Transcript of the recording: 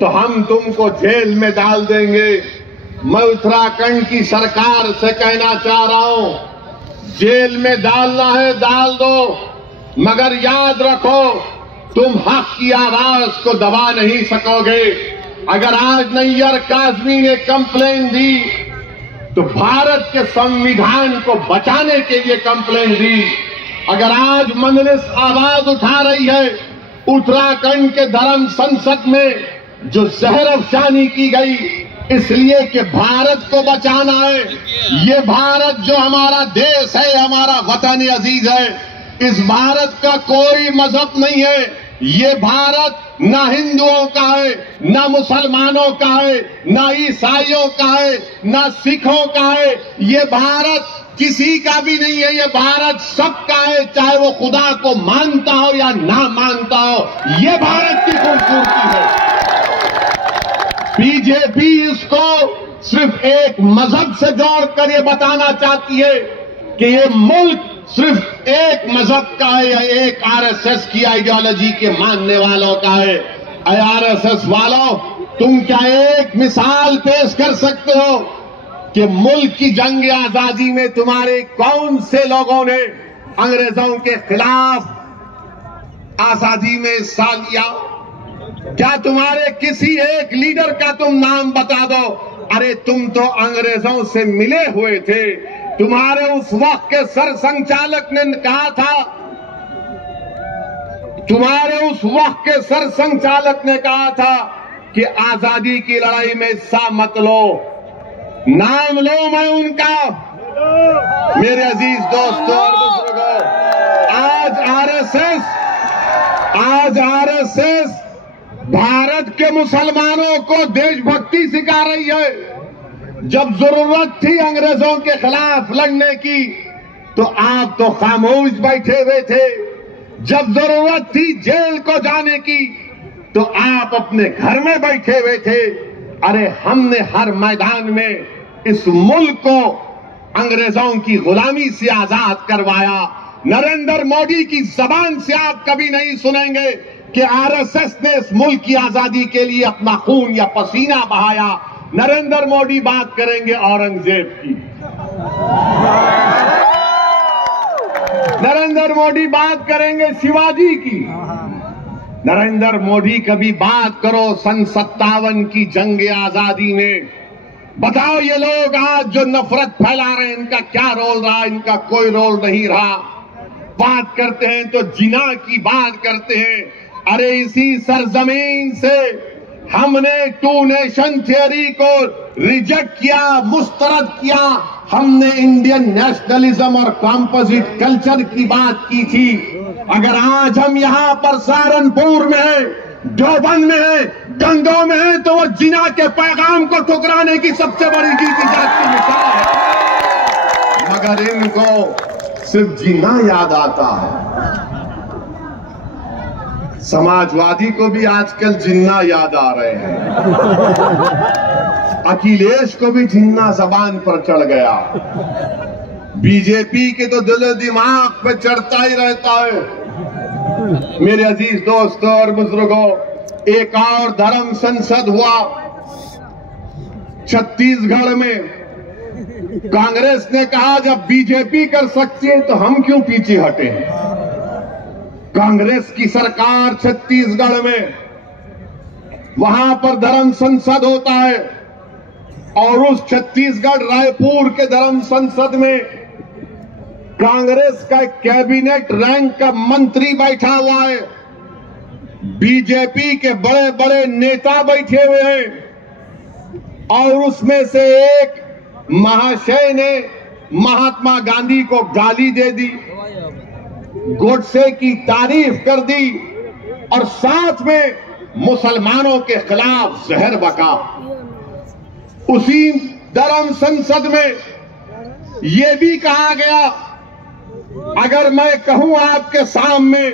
तो हम तुमको जेल में डाल देंगे। मैं उत्तराखंड की सरकार से कहना चाह रहा हूं, जेल में डालना है डाल दो, मगर याद रखो तुम हक की आवाज को दबा नहीं सकोगे। अगर आज नैयर काज़मी ने कंप्लेन दी तो भारत के संविधान को बचाने के लिए कंप्लेन दी। अगर आज मजलिस आवाज उठा रही है उत्तराखंड के धर्म संसद में जो जहर अफसानी की गई इसलिए कि भारत को बचाना है, ये भारत जो हमारा देश है, हमारा वतन अजीज है, इस भारत का कोई मजहब नहीं है। ये भारत ना हिंदुओं का है, ना मुसलमानों का है, ना ईसाइयों का है, ना सिखों का है। ये भारत किसी का भी नहीं है, ये भारत सबका है, चाहे वो खुदा को मानता हो या ना मानता हो। ये भारत की खूबसूरती है। बीजेपी इसको सिर्फ एक मजहब से जोड़कर ये बताना चाहती है कि ये मुल्क सिर्फ एक मजहब का है या एक आरएसएस की आइडियोलॉजी के मानने वालों का है। आरएसएस वालों, तुम क्या एक मिसाल पेश कर सकते हो कि मुल्क की जंग आजादी में तुम्हारे कौन से लोगों ने अंग्रेजों के खिलाफ आजादी में हिस्सा लिया? क्या तुम्हारे किसी एक लीडर का तुम नाम बता दो। अरे तुम तो अंग्रेजों से मिले हुए थे। तुम्हारे उस वक्त के सरसंघचालक ने कहा था, तुम्हारे उस वक्त के सरसंघचालक ने कहा था कि आजादी की लड़ाई में हिस्सा मत लो। नाम लो मैं उनका। मेरे अजीज दोस्तों और बुजुर्गों, आज आरएसएस भारत के मुसलमानों को देशभक्ति सिखा रही है। जब जरूरत थी अंग्रेजों के खिलाफ लड़ने की तो आप तो खामोश बैठे हुए थे। जब जरूरत थी जेल को जाने की तो आप अपने घर में बैठे हुए थे। अरे हमने हर मैदान में इस मुल्क को अंग्रेजों की गुलामी से आजाद करवाया। नरेंद्र मोदी की जबान से आप कभी नहीं सुनेंगे कि आरएसएस ने इस मुल्क की आजादी के लिए अपना खून या पसीना बहाया। नरेंद्र मोदी बात करेंगे औरंगजेब की, नरेंद्र मोदी बात करेंगे शिवाजी की, नरेंद्र मोदी कभी बात करो सन 57 की जंग आजादी में। बताओ ये लोग आज जो नफरत फैला रहे हैं इनका क्या रोल रहा? इनका कोई रोल नहीं रहा। बात करते हैं तो जिना की बात करते हैं। अरे इसी सरजमीन से हमने टू नेशन थियरी को रिजेक्ट किया, मुस्तरद किया। हमने इंडियन नेशनलिज्म और कंपोजिट कल्चर की बात की थी। अगर आज हम यहां पर सहारनपुर में हैं, देवबंद में हैं, गंगों में हैं, तो वो जिना के पैगाम को ठुकराने की सबसे बड़ी जीती जाती मिसाल है। मगर इनको सिर्फ जिना याद आता है। समाजवादी को भी आजकल जिन्ना याद आ रहे हैं। अखिलेश को भी जिन्ना जबान पर चढ़ गया। बीजेपी के तो दिल दिमाग पे चढ़ता ही रहता है। मेरे अजीज दोस्तों और बुजुर्गों, एक और धर्म संसद हुआ छत्तीसगढ़ में। कांग्रेस ने कहा जब बीजेपी कर सकती है तो हम क्यों पीछे हटे। कांग्रेस की सरकार छत्तीसगढ़ में, वहां पर धर्म संसद होता है और उस छत्तीसगढ़ रायपुर के धर्म संसद में कांग्रेस का कैबिनेट रैंक का मंत्री बैठा हुआ है। बीजेपी के बड़े बड़े नेता बैठे हुए हैं और उसमें से एक महाशय ने महात्मा गांधी को गाली दे दी, गोडसे की तारीफ कर दी और साथ में मुसलमानों के खिलाफ जहर बका। उसी धर्म संसद में यह भी कहा गया, अगर मैं कहूं आपके सामने